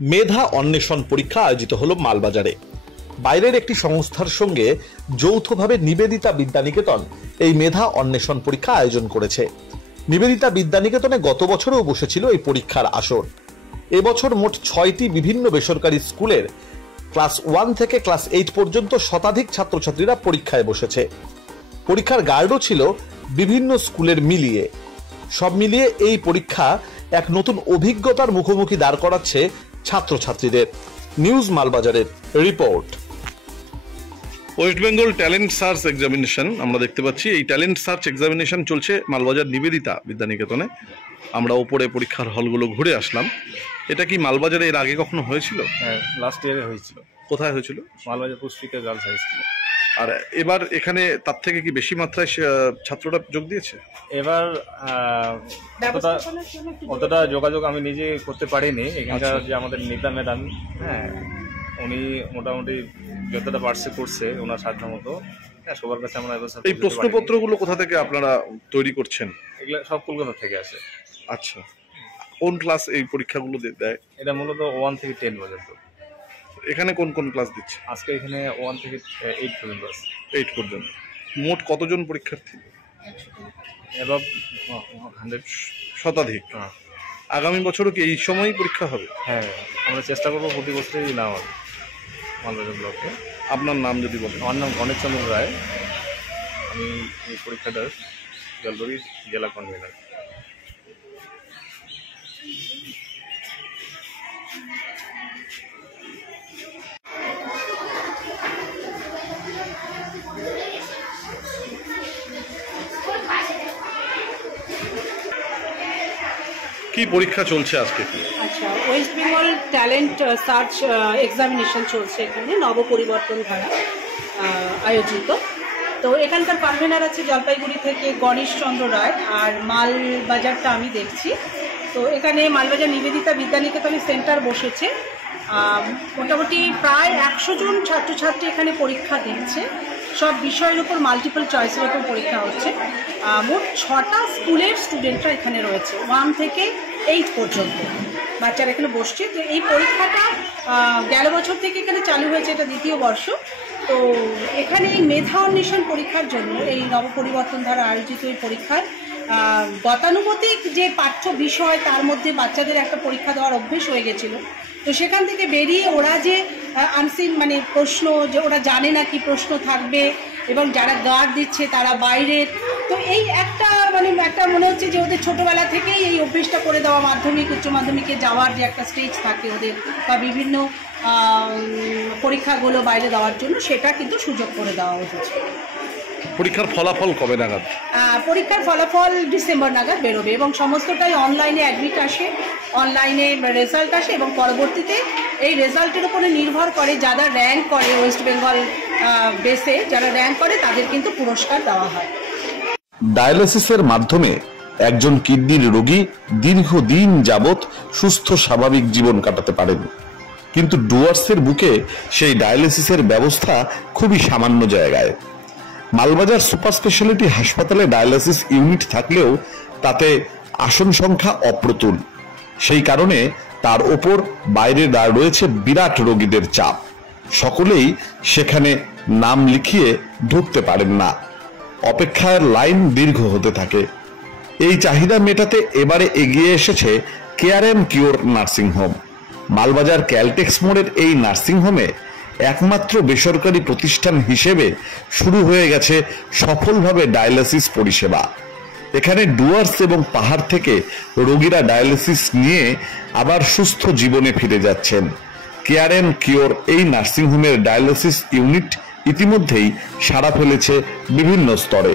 মেধা অন্বেষণ পরীক্ষা আয়োজিত হলো মালবাজারে। বাইরের একটি সংস্থার সঙ্গে যৌথভাবে নিবেদিতা বিদ্যানিকেতন এই মেধা অন্বেষণ পরীক্ষা আয়োজন করেছে। নিবেদিতা বিদ্যানিকেতনে গত বছরও বসেছিল এই পরীক্ষার আসর। এবছর মোট 6টি বিভিন্ন বেসরকারি স্কুলের ক্লাস 1 থেকে ক্লাস 8 পর্যন্ত শতাধিক ছাত্রছাত্রীরা পরীক্ষায় বসেছে। পরীক্ষার গার্ডও ছিল বিভিন্ন স্কুলের মিলিয়ে। সব মিলিয়ে এই পরীক্ষা এক নতুন অভিজ্ঞতার মুখোমুখি দাঁড় করাচ্ছে ছাত্রছাত্রীদের। নিউজ মালবাজারের রিপোর্ট। West Bengal talent search examination আমরা দেখতে পাচ্ছি। এই ট্যালেন্ট সার্চ এক্সামিনেশন চলছে মালবাজার নিবেদিতা বিদ্যানিকেতনে। আমরা ওপরে পরীক্ষার হলগুলো ঘুরে আসলাম। এটা কি মালবাজারে এর আগে কখনো হয়েছিল? হ্যাঁ, লাস্ট ইয়ারে হয়েছিল। কোথায় হয়েছিল? মালবাজার পুষ্পিকা গার্লস হাই স্কুলে। আর এবার এখানে তার থেকে কি বেশি মাত্রায় ছাত্ররা যোগ দিয়েছে? এবার অতটা যোগাযোগ আমি নিজে করতে পারিনি। এখানকার যে আমাদের নেতা ম্যাডাম, হ্যাঁ, উনি মোটামুটি যতটা পারছে করছে ওনার সাধ্য মতো। হ্যাঁ, সবার কাছে আমরা এই প্রশ্নপত্রগুলো কোথা থেকে আপনারা তৈরি করছেন? এগুলো সব কলকাতা থেকে আসে। আচ্ছা, কোন ক্লাস এই পরীক্ষাগুলো দেয়? এটা মূলত 1 থেকে 10 পর্যন্ত। এখানে কোন কোন ক্লাস দিচ্ছে? আজকে এখানে 1 থেকে 8 পর্যন্ত আছে। 8 পর্যন্ত। মোট কতজন পরীক্ষার্থী? এবার 100 শতাধিক। আগামী বছরও কি এই সময়ই পরীক্ষা হবে? হ্যাঁ, আমরা চেষ্টা করবো প্রতি বছরই নেওয়ার মালবাজার ব্লকে। আপনার নাম যদি বলেন? আমার নাম গণেশ চন্দ্র রায়। আমি এই পরীক্ষাটার জলপাইগুড়ি জেলা কনভেনার। কি পরীক্ষা চলছে আজকে? আচ্ছা, West Bengal talent search examination চলছে এখানে নবপরিবর্তন ধারা আয়োজিত। তো এখানকার কনভেনার আছে জলপাইগুড়ি থেকে গণেশ চন্দ্র রায়, আর মালবাজারটা আমি দেখছি। তো এখানে মালবাজার নিবেদিতা বিদ্যানিকেতনে সেন্টার বসেছে। মোটামুটি প্রায় 100 জন ছাত্রছাত্রী এখানে পরীক্ষা দিচ্ছে। সব বিষয়ের উপর মাল্টিপল চয়েসের উপর পরীক্ষা হচ্ছে। মোট 6টা স্কুলের স্টুডেন্টরা এখানে রয়েছে, 1 থেকে 8 পর্যন্ত বাচ্চারা এখানে বসছে। তো এই পরীক্ষাটা গেল বছর থেকে এখানে চালু হয়েছে, এটা 2য় বর্ষ। তো এখানে এই মেধা অন্বেষণ পরীক্ষার জন্য এই নবপরিবর্তন দ্বারা আয়োজিত এই পরীক্ষার গতানুগতিক যে পাঠ্য বিষয় তার মধ্যে বাচ্চাদের একটা পরীক্ষা দেওয়ার অভ্যেস হয়ে গেছিল। তো সেখান থেকে বেরিয়ে ওরা যে আনসিন মানে প্রশ্ন, যে ওরা জানে না কি প্রশ্ন থাকবে, এবং যারা গার্ড দিচ্ছে তারা বাইরের। তো এই একটা মনে হচ্ছে যে ওদের ছোটবেলা থেকেই এই অভ্যেসটা করে দেওয়া, মাধ্যমিক উচ্চ মাধ্যমিকে যাওয়ার যে একটা স্টেজ থাকে ওদের, বা বিভিন্ন পরীক্ষাগুলো বাইরে দেওয়ার জন্য, সেটা কিন্তু সুযোগ করে দেওয়া হয়েছে। পরীক্ষার ফলাফল কবে নাগাদ? পরীক্ষার ফলাফল ডিসেম্বর নাগাদ বেরোবে, এবং সমস্তটাই অনলাইনে অ্যাডমিট আসে, অনলাইনে রেজাল্ট আসে, এবং পরবর্তীতে এই রেজাল্টের উপরে নির্ভর করে যারা র্যাঙ্ক করে ওয়েস্ট বেঙ্গল বেসে, যারা র্যাঙ্ক করে তাদের কিন্তু পুরস্কার দেওয়া হয়। ডায়ালিসিসের মাধ্যমে একজন কিডনির রোগী দীর্ঘদিন যাবৎ সুস্থ স্বাভাবিক জীবন কাটাতে পারেন, কিন্তু ডুয়ার্সের বুকে সেই ডায়ালিসিসের ব্যবস্থা খুবই সামান্য জায়গায়। মালবাজার সুপার স্পেশালিটি হাসপাতালে ডায়ালিসিস ইউনিট থাকলেও তাতে আসন সংখ্যা অপ্রতুল। সেই কারণে তার ওপর বাইরে রয়েছে বিরাট রোগীদের চাপ। সকলেই সেখানে নাম লিখিয়ে ঢুকতে পারেন না, অপেক্ষার লাইন দীর্ঘ হতে থাকে। এই চাহিদা মেটাতে এবারে এগিয়ে এসেছে care and cure nursing home. Malbazar Caltex মোড়ের এই নার্সিং হোমে একমাত্র বেসরকারি প্রতিষ্ঠান হিসেবে শুরু হয়ে গেছে সফলভাবে ডায়ালিসিস পরিষেবা। এখানে ডুয়ার্স এবং পাহাড় থেকে রোগীরা ডায়ালিসিস নিয়ে আবার সুস্থ জীবনে ফিরে যাচ্ছেন। কেয়ার এন্ড কিওর এই নার্সিংহোমের ডায়ালিসিস ইউনিট ইতিমধ্যেই সাড়া ফেলেছে বিভিন্ন স্তরে।